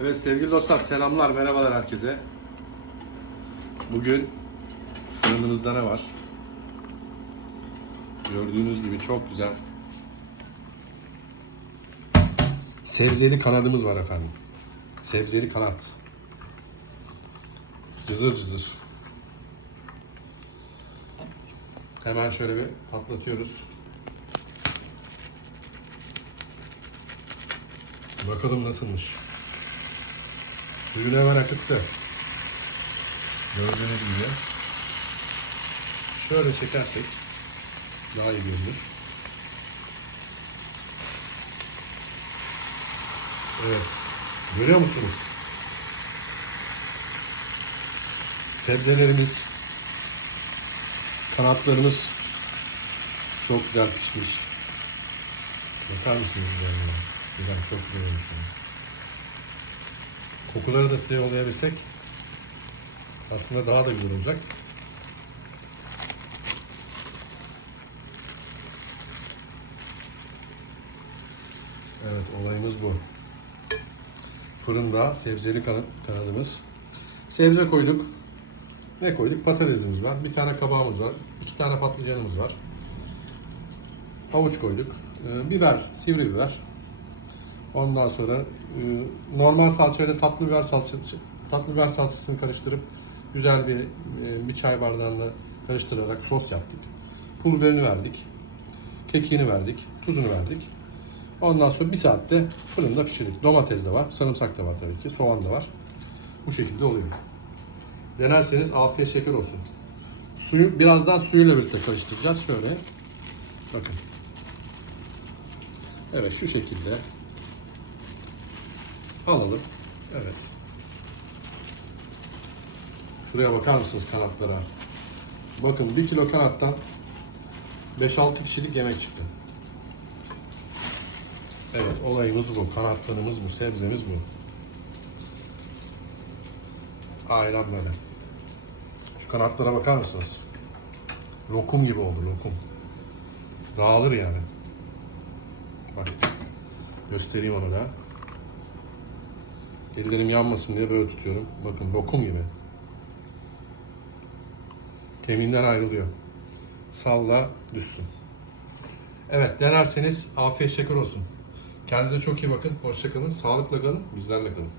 Evet sevgili dostlar selamlar merhabalar herkese. Bugün fırınımızda ne var? Gördüğünüz gibi çok güzel sebzeli kanadımız var efendim. Sebzeli kanat. Cızır cızır. Hemen şöyle bir patlatıyoruz. Bakalım nasılmış. Suyunu hemen akıttı. Gördüğünüz gibi. Şöyle çekersek daha iyi görünür. Evet. Görüyor musunuz? Sebzelerimiz, kanatlarımız çok güzel pişmiş. Bakar mısınız güzelliğine? Güzel, çok güzel olmuş. Kokuları da size yollayabilsek aslında daha da güzel olacak. Evet olayımız bu. Fırında sebzeli kana- kanadımız. Sebze koyduk. Ne koyduk? Patatesimiz var. Bir tane kabağımız var. iki tane patlıcanımız var. Havuç koyduk. Ee, biber, sivri biber. Ondan sonra e, normal salçayla tatlı biber salçası, tatlı biber salçasını karıştırıp güzel bir e, bir çay bardağında karıştırarak sos yaptık. Pul biberini verdik. Kekiğini verdik. Tuzunu verdik. Ondan sonra bir saatte fırında pişirdik. Domates de var, sarımsak da var tabii ki, soğan da var. Bu şekilde oluyor. Denerseniz afiyet şeker olsun. Suyu birazdan suyuyla birlikte karıştıracağız. Şöyle. Bakın. Evet şu şekilde alalım. Evet. Şuraya bakar mısınız kanatlara? Bakın 1 kilo kanattan 5-6 kişilik yemek çıktı. Evet olayımız bu. Kanatlarımız bu. Sebzemiz bu. Aynen böyle. Şu kanatlara bakar mısınız? Lokum gibi oldu lokum. Dağılır yani. Bak. Göstereyim onu da. Ellerim yanmasın diye böyle tutuyorum. Bakın lokum gibi. Kemiğinden ayrılıyor. Salla düşsün. Evet denerseniz afiyet şeker olsun. Kendinize çok iyi bakın. Hoşça kalın. Sağlıkla kalın. Bizlerle kalın.